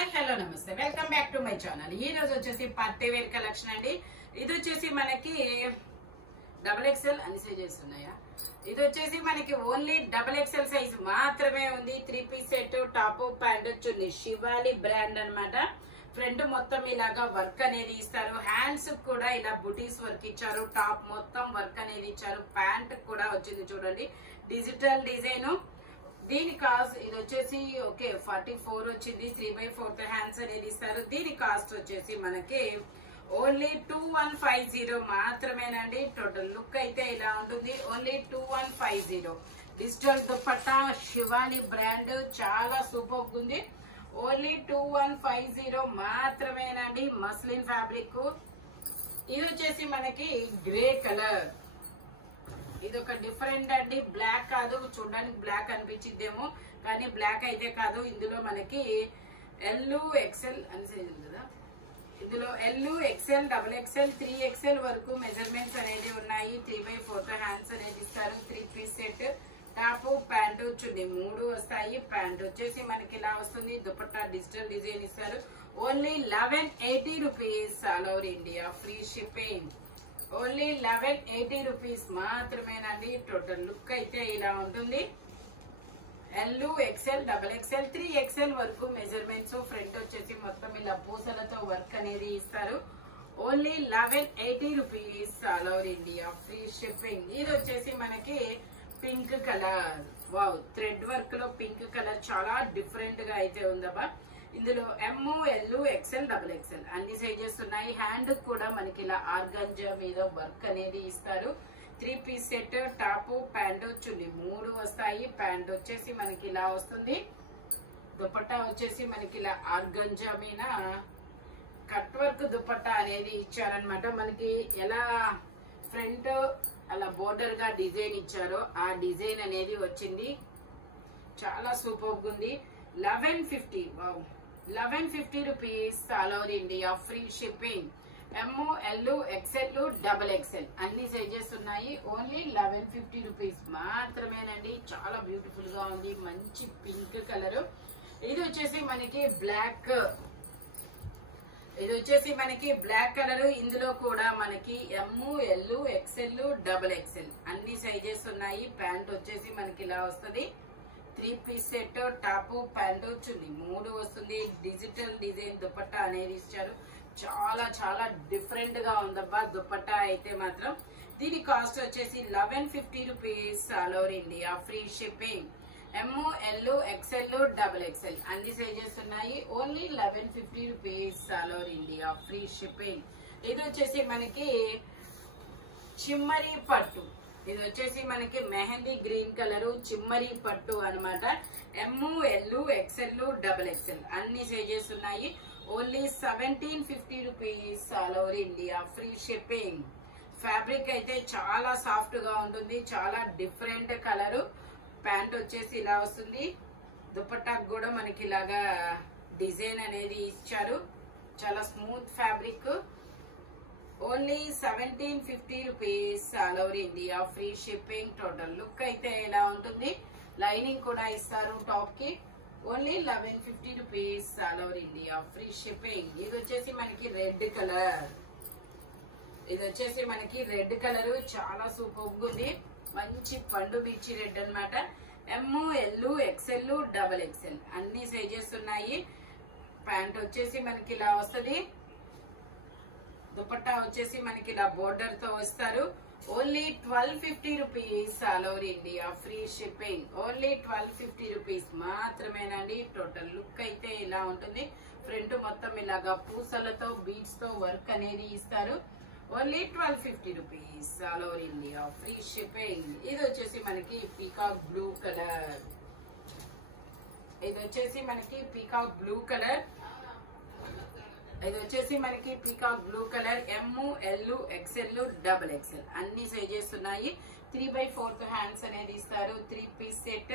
Hi hello నమస్తే welcome back to my channel. ఈ రోజు వచ్చేసి పార్టీ వేర్ కలెక్షన్ అండి. ఇది వచ్చేసి మనకి డబుల్ ఎక్స్ఎల్ అని సైజెస్ ఉన్నాయా. ఇది వచ్చేసి మనకి ఓన్లీ డబుల్ ఎక్స్ఎల్ సైజ్ మాత్రమే ఉంది. 3 పీస్ సెట్, టాప్ ప్యాంట్, చున్నీ, శివాలి బ్రాండ్ అన్నమాట. ఫ్రంట్ మొత్తం ఇలాగా వర్క్ అనేది ఇస్తారు. హ్యాండ్స్ కూడా ఇలా బుటీస్ వర్క్ ఇచ్చారు. టాప్ మొత్తం వర్క్ అనేది ఇచ్చారు. ప్యాంట్ కూడా వచ్చింది చూడండి, డిజిటల్ డిజైన్. దీని కాస్ట్ ఇది వచ్చేసి ఓకే 44 వచ్చింది. 3/4 హ్యాండ్స్ అనేది ఇస్తారు. దీని కాస్ట్ వచ్చేసి మనకి ఓన్లీ 2150 మాత్రమేనండి. టోటల్ లుక్ అయితే ఇలా ఉంటుంది. Only 2150. Digital dupatta Shivali brand, చాలా సూపర్ ఉంది. ఓన్లీ 2150 మాత్రమేనండి. Muslin fabric. ఇది వచ్చేసి మనకి గ్రే కలర్. ఇది ఒక డిఫరెంట్ అండి. బ్లాక్ కాదు, చూడడానికి బ్లాక్ అనిపించిద్దేమో కానీ బ్లాక్ అయితే కాదు. ఇందులో మనకి ఎల్ ఎక్స్ఎల్ అని సైజ్ ఉంది కదా. ఇందులో L XL, double XL, 3XL వరకు మెజర్మెంట్స్ అనేది ఉన్నాయి. 3/4 హ్యాండ్స్ అనేది ఇస్తారు. 3 పీస్ సెట్, టాప్ ప్యాంటు చున్నీ 3 వస్తాయి. ప్యాంట్ వచ్చేసి మనకి ఇలా వస్తుంది. దుపట్టా డిజిటల్ డిజైన్ ఇస్తారు. Only 1180 rupees. All over India free shipping. Only 1180 rupees మాత్రమేనండి. టోటల్ లుక్ అయితే ఇలా ఉంటుంది. L XL, double XL, 3XL వరకు మెజర్మెంట్స్. ఫ్రంట్ వచ్చేసి మొత్తం ఇలా పూసలతో వర్క్ అనేది ఇస్తారు. Only 1180 rupees. All over India free shipping. ఇది వచ్చేసి మనకి pink colour. Wow, thread work లో పింక్ కలర్ చాలా డిఫరెంట్ గా అయితే ఉందబ్బా. ఇందులో ఎమ్, ఎల్, ఎక్స్ఎల్, డబుల్ ఎక్స్ఎల్ అన్ని సైజెస్ ఉన్నాయి. హ్యాండ్ కూడా మనకి ఇలా ఆర్గంజా మీద వర్క్ అనేది ఇస్తారు. 3 పీస్ సెట్, టాప్ ప్యాంట్ చున్నీ 3 వస్తాయి. ప్యాంట్ వచ్చేసి మనకి ఇలా వస్తుంది. దుపట్టా వచ్చేసి మనకి ఇలా ఆర్గంజా మీద కట్ వర్క్ దుపట్టా అనేది ఇచ్చారనమాట. మనకి ఎలా ఫ్రంట్ అలా బోర్డర్ గా డిజైన్ ఇచ్చారో ఆ డిజైన్ అనేది వచ్చింది. చాలా సూపర్ ఉంది. 1150. Wow, 1150 rupees. All over India free shipping. M, L, XL, double XL అన్ని సైజెస్ ఉన్నాయి. ఓన్లీ 1150 రూపీస్ మాత్రమేనండి. చాలా బ్యూటిఫుల్ గా ఉంది. మంచి పింక్ కలర్. ఇది వచ్చేసి మనకి బ్లాక్. ఇది వచ్చేసి మనకి బ్లాక్ కలర్. ఇందులో కూడా మనకి ఎమ్, ఎల్, ఎక్స్ఎల్, డబుల్ ఎక్స్ఎల్ అన్ని సైజెస్ ఉన్నాయి. ప్యాంట్ వచ్చేసి మనకి ఇలా వస్తుంది. 3 పీస్ సెట్, టాప్ ప్యాంటు చున్నీ 3 వస్తుంది. డిజిటల్ డిజైన్ దుపట్టా అనేది ఇచ్చారు. చాలా చాలా డిఫరెంట్ గా ఉందబ్బా దుపట్టా అయితే మాత్రం. దీని కాస్ట్ వచ్చేసి 1150 rupees. All over India free shipping. M, L, XL, double XL అన్ని సైజెస్ ఉన్నాయి. Only 1150 rupees. All over India free shipping. ఇది వచ్చేసి మనకి చిమ్మరి పట్టు. ఇది వచ్చేసి మనకి మెహందీ గ్రీన్ కలర్ చిమ్మరి పట్టు అనమాట. ఎమ్, ఎల్, ఎక్స్ఎల్, డబుల్ ఎక్స్ఎల్ అన్ని సైజెస్ ఉన్నాయి. Only 1750 rupees. All over India free shipping. Fabric అయితే చాలా సాఫ్ట్ గా ఉంటుంది. చాలా డిఫరెంట్ కలర్. ప్యాంట్ వచ్చేసి ఇలా వస్తుంది. దుపట్టాకు కూడా మనకి ఇలాగా డిజైన్ అనేది ఇచ్చారు. చాలా smooth fabric. Only 1750 rupees. All over India free shipping. Total look అయితే ఇలా ఉంటుంది. లైనింగ్ కూడా ఇస్తారు టాప్ కి. Only 1150 rupees. All over India free shipping. ఇది వచ్చేసి మనకి రెడ్ కలర్. ఇది వచ్చేసి మనకి రెడ్ కలర్ చాలా సూపర్ ఉంది. మంచి పండు మిర్చి రెడ్ అనమాట. ఎమ్, ఎల్, ఎక్స్ఎల్, డబుల్ ఎక్స్ఎల్ అన్ని సైజెస్ ఉన్నాయి. ప్యాంట్ వచ్చేసి మనకి ఇలా వస్తుంది. దుపట్టా వచ్చేసి మనకి ఇలా బోర్డర్ తో వస్తారు. Only 1250 rupees. All over India free shipping. Only 1250 rupees మాత్రమేనండి. టోటల్ లుక్ అయితే ఇలా ఉంటుంది. ఫ్రంట్ మొత్తం ఇలాగా పూసలతో బీడ్స్ తో వర్క్ అనేది ఇస్తారు. Only 1250 rupees. All over India free shipping. ఇది వచ్చేసి మనకి పీకాక్ బ్లూ కలర్. ఇది వచ్చేసి మనకి పీకాక్ బ్లూ కలర్. ఇది వచ్చేసి మనకి పీకాక్ బ్లూ కలర్. ఎమ్, ఎల్, ఎక్స్ఎల్, డబుల్ ఎక్స్ఎల్ అన్ని సైజెస్ ఉన్నాయి. 3/4 హ్యాండ్స్ అనేది ఇస్తారు. 3 పీస్ సెట్,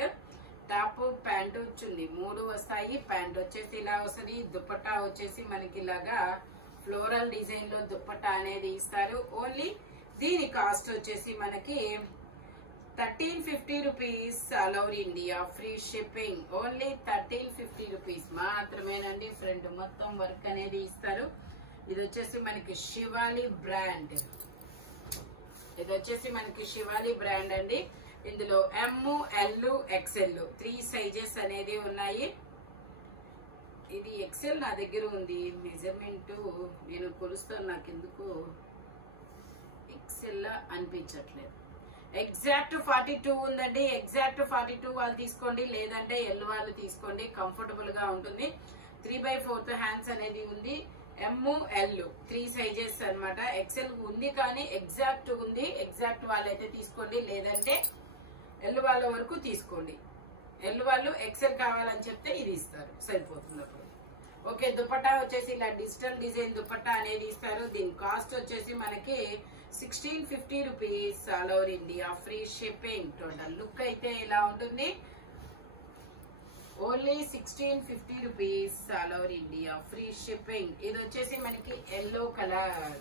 టాప్ ప్యాంటు చున్నీ 3 వస్తాయి. ప్యాంట్ వచ్చేసి ఇలా వస్తుంది. దుపట్టా వచ్చేసి మనకి ఇలాగా ఫ్లోరల్ డిజైన్ లో దుపట్టా అనేది ఇస్తారు. ఓన్లీ దీని కాస్ట్ వచ్చేసి మనకి 1350 rupees all over India, free shipping. Only 1350 rupees మాత్రమేనండి. ఫ్రంట్ మొత్తం వర్క్ అనేది ఇస్తారు. ఇది వచ్చేసి మనకి శివాలి బ్రాండ్. ఇది వచ్చేసి మనకి శివాలి బ్రాండ్ అండి. ఇందులో ML XL 3 సైజెస్ అనేది ఉన్నాయి. ఇది ఎక్సెల్ నా దగ్గర ఉంది. మెజర్మెంట్ నేను కొలుస్తాను, నాకు ఎందుకు ఎక్సెల్ అనిపించట్లేదు. ఎగ్జాక్ట్ 42 ఉందండి. ఎగ్జాక్ట్ 42 వాళ్ళు తీసుకోండి, లేదంటే ఎల్ వాళ్ళు తీసుకోండి, కంఫర్టబుల్ గా ఉంటుంది. 3/4 హ్యాండ్స్ అనేది ఉంది. ML 3 సైజెస్ అన్నమాట. ఎక్సెల్ ఉంది కానీ ఎగ్జాక్ట్ ఉంది. ఎగ్జాక్ట్ వాళ్ళైతే తీసుకోండి, లేదంటే ఎల్ వాళ్ళ వరకు తీసుకోండి. ఎల్ వాళ్ళు ఎక్సెల్ కావాలని చెప్తే ఇది ఇస్తారు, సరిపోతుంది అప్పుడు. ఓకే, దుపట్టా వచ్చేసి ఇలా డిజిటల్ డిజైన్ దుపట్టా అనేది ఇస్తారు. దీని కాస్ట్ వచ్చేసి మనకి 1650 rupees all over India, free shipping. Total look అయితే ఇలా ఉంటుంది. Only 1650 rupees all over India, free shipping. ఇది వచ్చేసి మనకి ఎల్లో కలర్.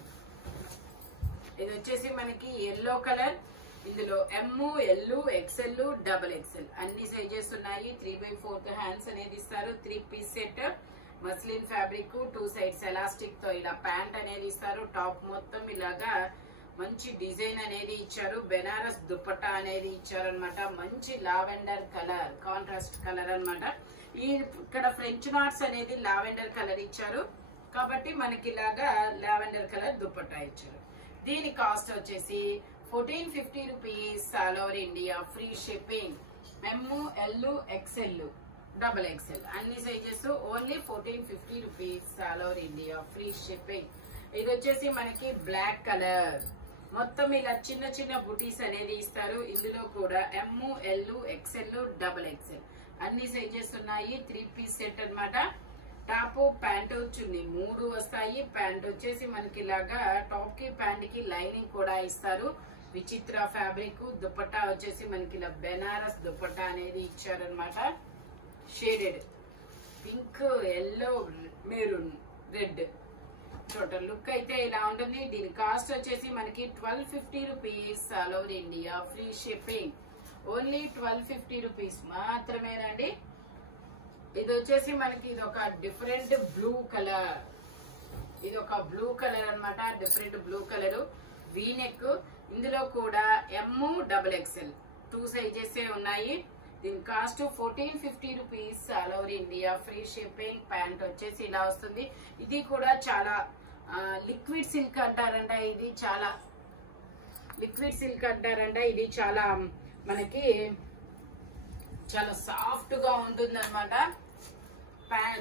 ఇది వచ్చేసి మనకి ఎల్లో కలర్. ఇందులో ML XL XXL అన్ని సైజెస్ ఉన్నాయి. 3/4 హ్యాండ్స్ అనేది ఇస్తారు. 3 piece set, muslin fabric, 2 sides elastic తో ఇలా ప్యాంట్ అనేది ఇస్తారు. టాప్ మొత్తం ఇలాగా మంచి డిజైన్ అనేది ఇచ్చారు. బెనారస్ దుపట్టా అనేది ఇచ్చారు అనమాట. మంచి లావెండర్ కలర్, కాంట్రాస్ట్ కలర్ అనమాట. ఇక్కడ ఫ్రెంచ్ నాట్స్ అనేది లావెండర్ కలర్ ఇచ్చారు కాబట్టి మనకి ఇలాగా లావెండర్ కలర్ దుపట్టా ఇచ్చారు. దీని కాస్ట్ వచ్చేసి 1450 rupees all over India, free shipping. ML XL XXL అన్ని sizes. Only 1450 rupees all over India, free shipping. ఇది వచ్చేసి మనకి బ్లాక్ కలర్. మొత్తం ఇలా చిన్న చిన్న బుటీస్ అనేది ఇస్తారు. ఇందులో కూడా ML XL XXL అన్ని సైజెస్ ఉన్నాయి. 3 పీస్ సెట్ అన్నమాట. టాప్ ప్యాంట్ చున్నీ 3 వస్తాయి. ప్యాంట్ వచ్చేసి మనకి ఇలాగా టాప్ కి ప్యాంట్ కి లైనింగ్ కూడా ఇస్తారు. విచిత్ర ఫ్యాబ్రిక్. దుపట్టా వచ్చేసి మనకి ఇలా బెనారస్ దుపట్టా అనేది ఇచ్చారనమాట. Shaded pink, yellow, maroon, red. Total look అయితే ఇలా ఉంటుంది. దీని కాస్ట్ వచ్చేసి మనకి 1250 rupees all over India, free shipping. Only 1250 rupees మాత్రమేనండి. ఇది వచ్చేసి మనకి ఇది ఒక డిఫరెంట్ బ్లూ కలర్. ఇది ఒక బ్లూ కలర్ అన్నమాట. Different blue colour, V neck. ఇందులో కూడా MXL 2 సైజెస్ ఉన్నాయి. దీని cost 1450 rupees all over India, free shipping. Pant వచ్చేసి ఇలా వస్తుంది. ఇది కూడా చాలా లిక్విడ్ సిల్క్ అంటారంట. ఇది చాలా లిక్విడ్ సిల్క్ అంటారంట. ఇది చాలా మనకి చాలా సాఫ్ట్ గా ఉంటుంది అనమాట.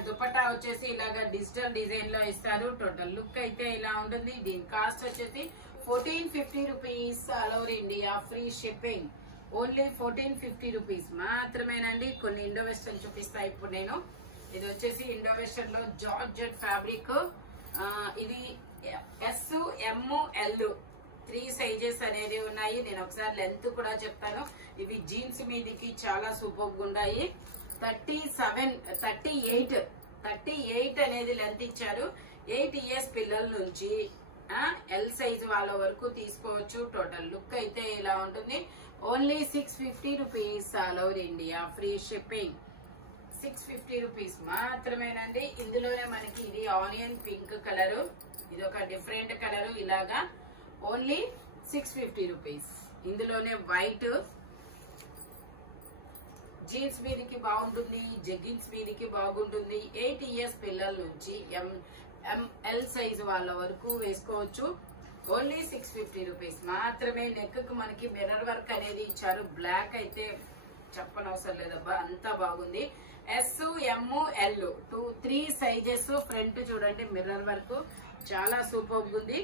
దుపట్టా వచ్చేసి ఇలాగా డిజిటల్ డిజైన్ లో ఇస్తారు. టోటల్ లుక్ అయితే ఇలా ఉంటుంది. దీని కాస్ట్ వచ్చేసి 1450 rupees all over India, free shipping. Only 1450 rupees మాత్రమేనండి. కొన్ని ఇండో వెస్టర్న్ చూపిస్తా ఇప్పుడు నేను. ఇది వచ్చేసి ఇండో వెస్టర్న్ లో జార్జెట్ ఫ్యాబ్రిక్. ఇది SML 3 సైజెస్ అనేది ఉన్నాయి. నేను ఒకసారి లెంత్ కూడా చెప్తాను. ఇవి జీన్స్ మీదకి చాలా సూపర్ గా ఉన్నాయి. 38 అనేది లెంత్ ఇచ్చారు. 8 ఇయర్స్ పిల్లల నుంచి L సైజ్ వాళ్ళ వరకు తీసుకోవచ్చు. టోటల్ లుక్ అయితే ఇలా ఉంటుంది. Only 650 rupees all over India, free shipping. 650 rupees మాత్రమేనండి. ఇందులోనే మనకి ఇది ఆనియన్ పింక్ కలర్. ఇది ఒక డిఫరెంట్ కలర్. ఇలాగా ఓన్లీ 650 రూపీస్. ఇందులోనే వైట్ జీన్స్ మీదకి బాగుంటుంది, జగ్గిన్స్ మీదకి బాగుంటుంది. 8 ఇయర్స్ పిల్లల నుంచి ML సైజ్ వాళ్ళ వరకు వేసుకోవచ్చు. ఓన్లీ 650 రూపీస్ మాత్రమే. నెక్ కు మనకి మిర్రర్ వర్క్ అనేది ఇచ్చారు. బ్లాక్ అయితే చెప్పనవసరం లేదబ్బా, అంతా బాగుంది. SML 3 sizes. ఫ్రంట్ చూడండి మిర్రర్ వర్క్ చాలా సూపర్ ఉంది.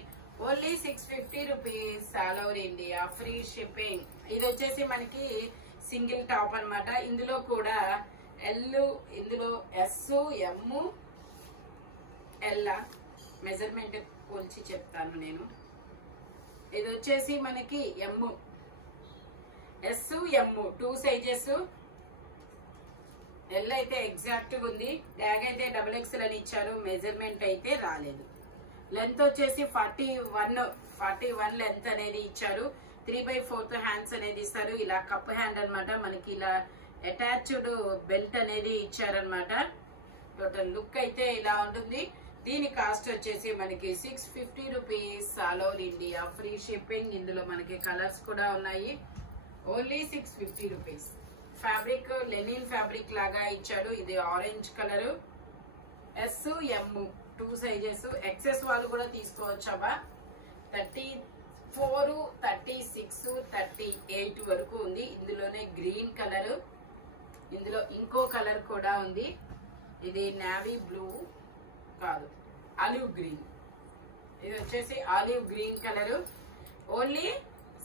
Only 650 rupees all over India, free shipping. ఇది వచ్చేసి మనకి సింగిల్ టాప్ అన్నమాట. ఇందులో కూడా ఇందులో SML మెజర్మెంట్ పోల్చి చెప్తాను నేను. ఇది వచ్చేసి మనకి SM 2 సైజెస్. ఎల్ అయితే ఎగ్జాక్ట్ గా ఉంది. ట్యాగ్ అయితే XXL అని ఇచ్చారు. మెజర్మెంట్ అయితే రాలేదు. లెంత్ వచ్చేసి 41 లెంత్ అనేది ఇచ్చారు. 3/4 హ్యాండ్స్ అనేది ఇస్తారు. ఇలా కప్ హ్యాండ్ అన్నమాట. మనకి ఇలా అటాచ్డ్ బెల్ట్ అనేది ఇచ్చారనమాట. టోటల్ లుక్ అయితే ఇలా ఉంటుంది. దీని కాస్ట్ వచ్చేసి మనకి 650 rupees all over India, free shipping. ఇందులో మనకి కలర్స్ కూడా ఉన్నాయి. Only 650 rupees. Fabric linen fabric లాగా ఇచ్చాడు. ఇది orange colour. S M 2 sizes. Excess వాళ్ళు కూడా తీసుకోవచ్చబ్బా. 34, 36, 38 వరకు ఉంది. ఇందులోనే గ్రీన్ కలర్. ఇందులో ఇంకో కలర్ కూడా ఉంది. ఇది నావీ బ్లూ కాదు, ఆలివ్ గ్రీన్. ఇది వచ్చేసి olive green colour. Only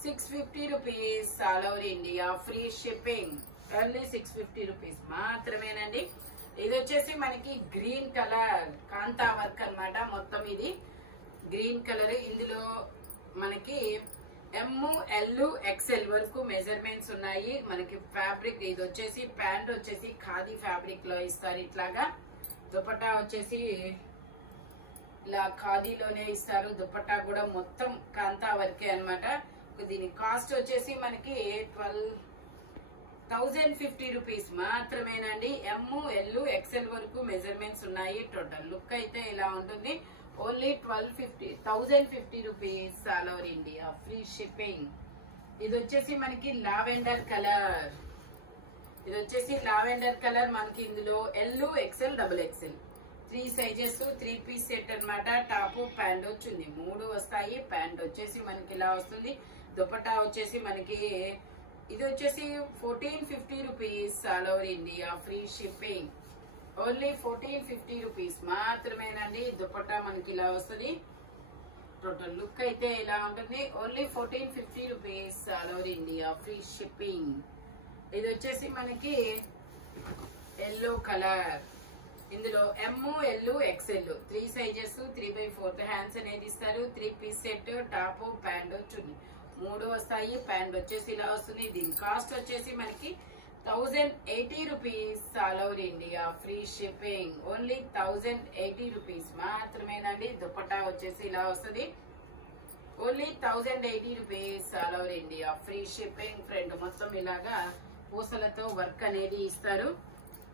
650 rupees all over India, free shipping. Only 650 rupees మాత్రమేనండి. ఇది వచ్చేసి మనకి గ్రీన్ కలర్ కాంతా వర్క్ అన్నమాట. మొత్తం ఇది గ్రీన్ కలర్. ఇందులో మనకి ML XL వరకు మెజర్మెంట్స్ ఉన్నాయి. మనకి ఫ్యాబ్రిక్ ఇది వచ్చేసి ప్యాంట్ వచ్చేసి ఖాదీ ఫ్యాబ్రిక్ లో ఇస్తారు. ఇట్లాగా దుపట్టా వచ్చేసి ఇలా ఖాదీలోనే ఇస్తారు. దుపట్టా కూడా మొత్తం కాంతా వర్కే అన్నమాట. దీని కాస్ట్ వచ్చేసి మనకి 1050 రూపీస్ మాత్రమేనండి. ML XL వరకు మెజర్మెంట్స్ ఉన్నాయి. టోటల్ లుక్ అయితే ఇలా ఉంటుంది. Only 1050 rupees all over India, free shipping. ఇది వచ్చేసి మనకి లావెండర్ కలర్. ఇది వచ్చేసి లావెండర్ కలర్. మనకి ఇందులో L XL XXL 3 sizes, 3 piece set అన్నమాట. టాప్ ప్యాంట్ వచ్చింది, 3 వస్తాయి. ప్యాంట్ వచ్చేసి మనకి ఇలా వస్తుంది. దుపట్టా వచ్చేసి మనకి ఇది వచ్చేసి 1450 rupees all over India, free shipping. Only 1450 rupees మాత్రమేనండి. దుపట్టా మనకి ఇలా వస్తుంది. టోటల్ లుక్ అయితే ఇలా ఉంటుంది. Only 1450 rupees all over India, free shipping. ఇది వచ్చేసి మనకి ఎల్లో కలర్. ఇందులో ML XL 3 సైజెస్, 3/4 హ్యాండ్స్ అనేది ఇస్తారు. 3 పీస్ సెట్, టాప్ ప్యాంట్ చున్నీ 3 వస్తాయి. ప్యాంట్ వచ్చేసి ఇలా వస్తుంది. దీని కాస్ట్ వచ్చేసి మనకి 1080 rupees all over India, free shipping. Only 1080 rupees మాత్రమేనండి. దుపట్టా వచ్చేసి ఇలా వస్తుంది. Only 1080 rupees all over India, free shipping. Front మొత్తం ఇలాగా పూసలతో వర్క్ అనేది ఇస్తారు.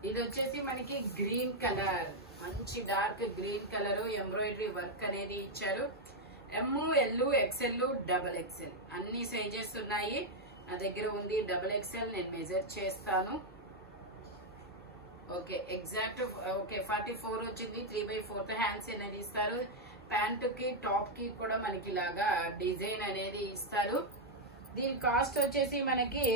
ఇది వచ్చేసి మనకి గ్రీన్ కలర్, మంచి dark green colour. Embroidery work అనేది ఇచ్చారు. ML XL XXL అన్ని సైజెస్ ఉన్నాయి. నా దగ్గర ఉంది XXL. నేను మెజర్ చేస్తాను. ఓకే, ఎగ్జాక్ట్ ఓకే 44 వచ్చింది. 3/4 హ్యాండ్స్ అనేది ఇస్తారు. ప్యాంట్ కి టాప్ కి కూడా మనకి ఇలాగా డిజైన్ అనేది ఇస్తారు. దీని కాస్ట్ వచ్చేసి మనకి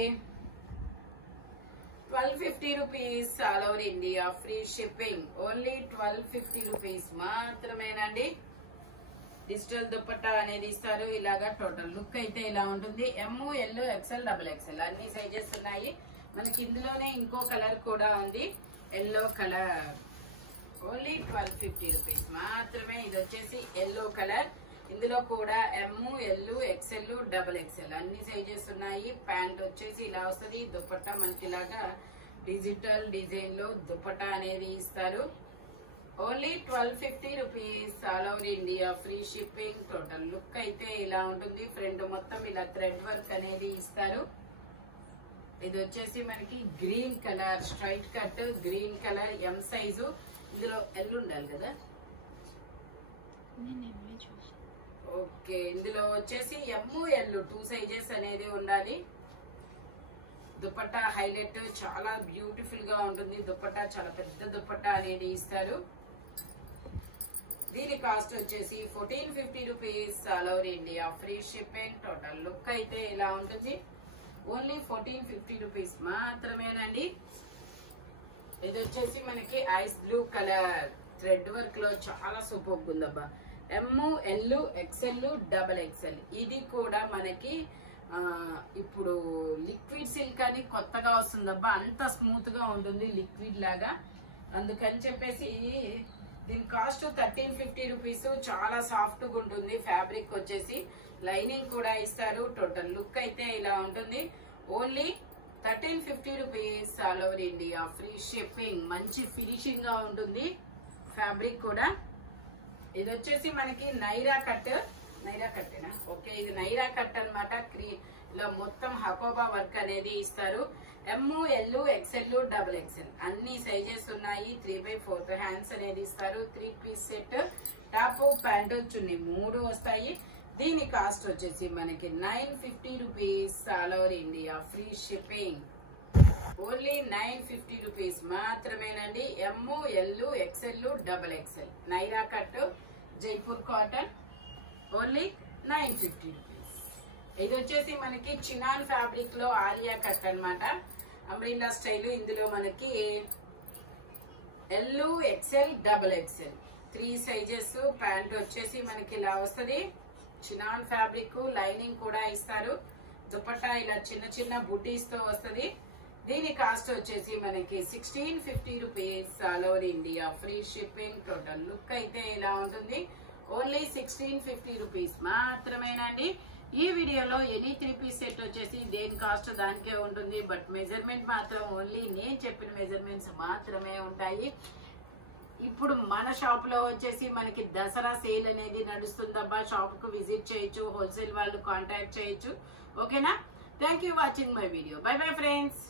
1250 rupees all over India, free shipping. Only 1250 rupees మాత్రమేనండి. డిజిటల్ దుపట్టా అనేది ఇస్తారు. ఇలాగా టోటల్ లుక్ అయితే ఇలా ఉంటుంది. ML XL XXL అన్ని సైజెస్ ఉన్నాయి. మనకి ఇందులోనే ఇంకో కలర్ కూడా ఉంది, ఎల్లో కలర్. ఓన్లీ 1250 రూపీస్ మాత్రమే. ఇది వచ్చేసి ఎల్లో కలర్. ఇందులో కూడా ML XL XXL అన్ని సైజెస్ ఉన్నాయి. ప్యాంట్ వచ్చేసి ఇలా వస్తుంది. దుపట్టా మనకి ఇలాగా డిజిటల్ డిజైన్ లో దుపట్టా అనేది ఇస్తారు. Only 1250 rupees all over India, free shipping. Total look అయితే ఇలా ఉంటుంది. ఫ్రంట్ మొత్తం ఇలా థ్రెడ్ వర్క్ అనేది ఇస్తారు. ఇది వచ్చేసి మనకి green colour, straight cut green colour, M size. ఇందులో L ఉండాలి కదా. ఓకే, ఇందులో వచ్చేసి ML 2 సైజెస్ అనేది ఉండాలి. దుపట్టా హైలైట్ చాలా బ్యూటిఫుల్ గా ఉంటుంది. దుపట్టా చాలా పెద్ద దుపట్టా అనేది ఇస్తారు. దీని కాస్ట్ వచ్చేసి 1450 rupees all over India, free shipping. Total look అయితే ఇలా ఉంటుంది. ఓన్లీ 1450 రూపీస్ మాత్రమేనండి. ఇది వచ్చేసి మనకి ice blue colour, thread work లో చాలా సూపర్ ఉందబ్బా. ML XL XXL. ఇది కూడా మనకి ఇప్పుడు లిక్విడ్ సిల్క్ అని కొత్తగా వస్తుందబ్బా. అంత స్మూత్ గా ఉంటుంది లిక్విడ్ లాగా. అందుకని చెప్పేసి దీని కాస్ట్ 1350 రూపీస్. చాలా సాఫ్ట్ గా ఉంటుంది. ఫ్యాబ్రిక్ వచ్చేసి లైనింగ్ కూడా ఇస్తారు. టోటల్ లుక్ అయితే ఇలా ఉంటుంది. Only 1350 rupees all over India, free shipping. మంచి ఫినిషింగ్ గా ఉంటుంది ఫ్యాబ్రిక్ కూడా. ఇది వచ్చేసి మనకి నైరా కట్. నైరా కట్టేనా? ఓకే, ఇది నైరా కట్ అనమాట. ఇలా మొత్తం హకోబా వర్క్ అనేది ఇస్తారు. M, L, XL, double XL అన్ని సైజెస్ ఉన్నాయి. 3/4 హ్యాండ్స్ అనేది ఇస్తారు. 3 పీస్ సెట్, టాప్ ప్యాంట్ చున్నీ 3 వస్తాయి. దీని కాస్ట్ వచ్చేసి మనకి 950 rupees. All over India free shipping. Only 950 rupees మాత్రమేనండి. M, L, XL, double XL Naira cut Jaipur cotton. Only 950 rupees. ఇది వచ్చేసి మనకి చినాన్ ఫ్యాబ్రిక్ లో ఆలియా కట్ అన్నమాట. Umbrella style. ఇందులో మనకి L, XL, double XL 3 sizes. Pant వచ్చేసి మనకి ఇలా వస్తుంది. చినాన్ ఫ్యాబ్రిక్, లైనింగ్ కూడా ఇస్తారు. దుపట్టా ఇలా చిన్న చిన్న బుటీస్ తో వస్తుంది. దీని కాస్ట్ వచ్చేసి మనకి 1650 rupees. All over India free shipping. Total look అయితే ఇలా ఉంటుంది. ఓన్లీ 1650 రూపీస్ మాత్రమేనండి. ఈ వీడియోలో ఎనీ 3 పీస్ సెట్ వచ్చేసి దేని కాస్ట్ దానికే ఉంటుంది. బట్ మెజర్మెంట్ మాత్రం ఓన్లీ నేను చెప్పిన మెజర్మెంట్స్ మాత్రమే ఉంటాయి. ఇప్పుడు మన షాప్ లో వచ్చేసి మనకి దసరా సేల్ అనేది నడుస్తుందబ్బా. షాప్ కు విజిట్ చేయొచ్చు, హోల్సేల్ వాళ్ళు కాంటాక్ట్ చేయొచ్చు. ఓకేనా? Thank you watching my video. By bye friends.